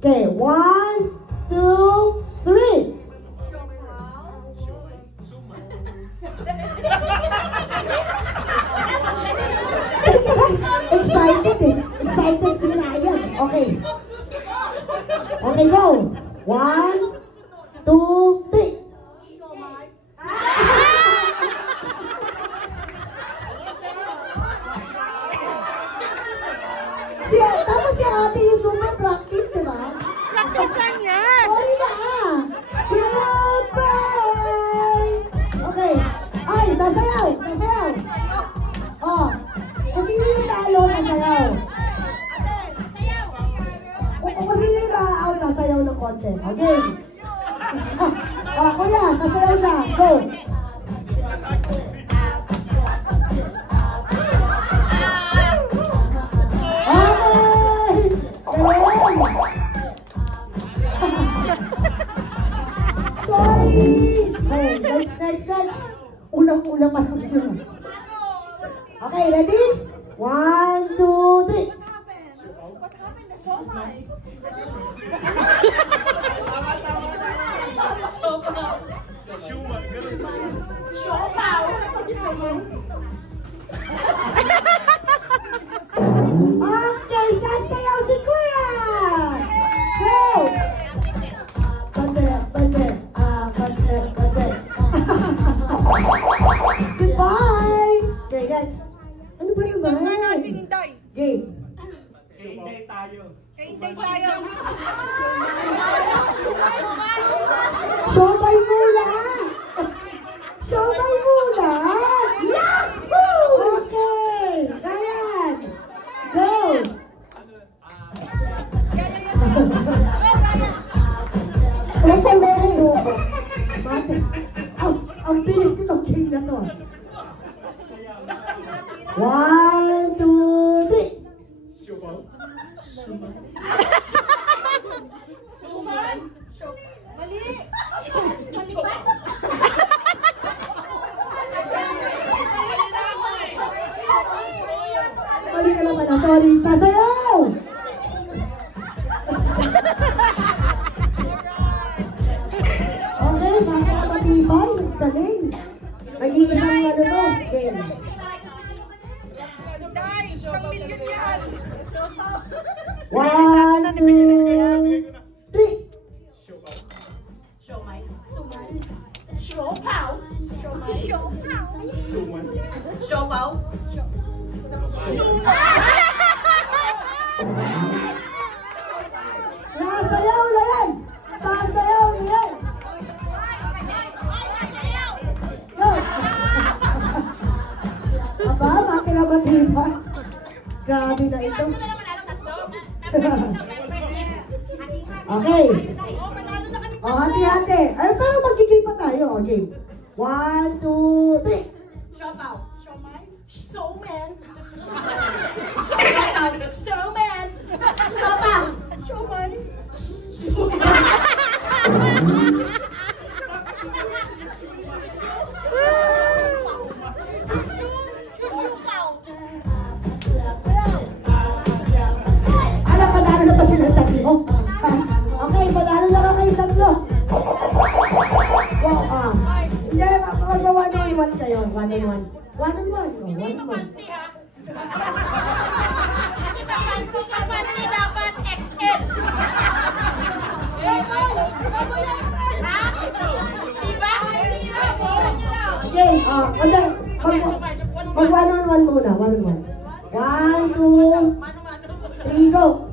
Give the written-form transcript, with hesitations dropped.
Okay, 1, 2, 3. Excited eh. Excited si Ryan. Okay. Okay, go. 1, 2, 3. Tapos si ate yung super practice, diba? Practice lang yan. Sorry na. Goodbye. Okay. Ay, sasayaw. Sasayaw. Oh. Kung sino yung talo, sasayaw. Kung sino yung out, sasayaw ng konti. Okay. Kuya, sasayaw siya. Go. Sorry! Okay, next. Unang-una pa lang yun. Okay, ready? 1, 2, 3. Okay, sasayaw si Kuya! Go! Goodbye! Okay, next. Ano ba yung Huwag nga natin hintay. Game. Hintay tayo. Hintay tayo. Showbay muna! Showbay muna! Okay! Ryan! Go! Ang bilis nitong game na to. 1, 2, 3. Suman. Mali. Mali ka na pala. Sorry. Sasayaw! Okay, makakapatibay. Galing. Nag-iisang ano to. Game. Day, 1 million yan. 1, 2, 3. Siomay. Suman. Siopaw. Siomay. Siopaw. Suman. Siopaw. Sasayaw na yan! Sasayaw na yan! Go! Aba, makinabatiba. Grabe na ito. Okay. O, hati-hati. Ay, parang magiging pa tayo. Okay. 1, 2, 3. Siopaw. Siomay. Showman. Showman. Showman. Siopaw. Siomay. Alam, panalo na pa sila tatlo. Okay, panalo na lang kayo tatlo. Wow, hindi, magwa 1-on-1 kayo. 1-on-1. 1-on-1. 1-on-1. Kasi papanti dapat XL. Diba? Okay, mag 1-on-1 muna. 1-on-1. 1, 2, 3, go!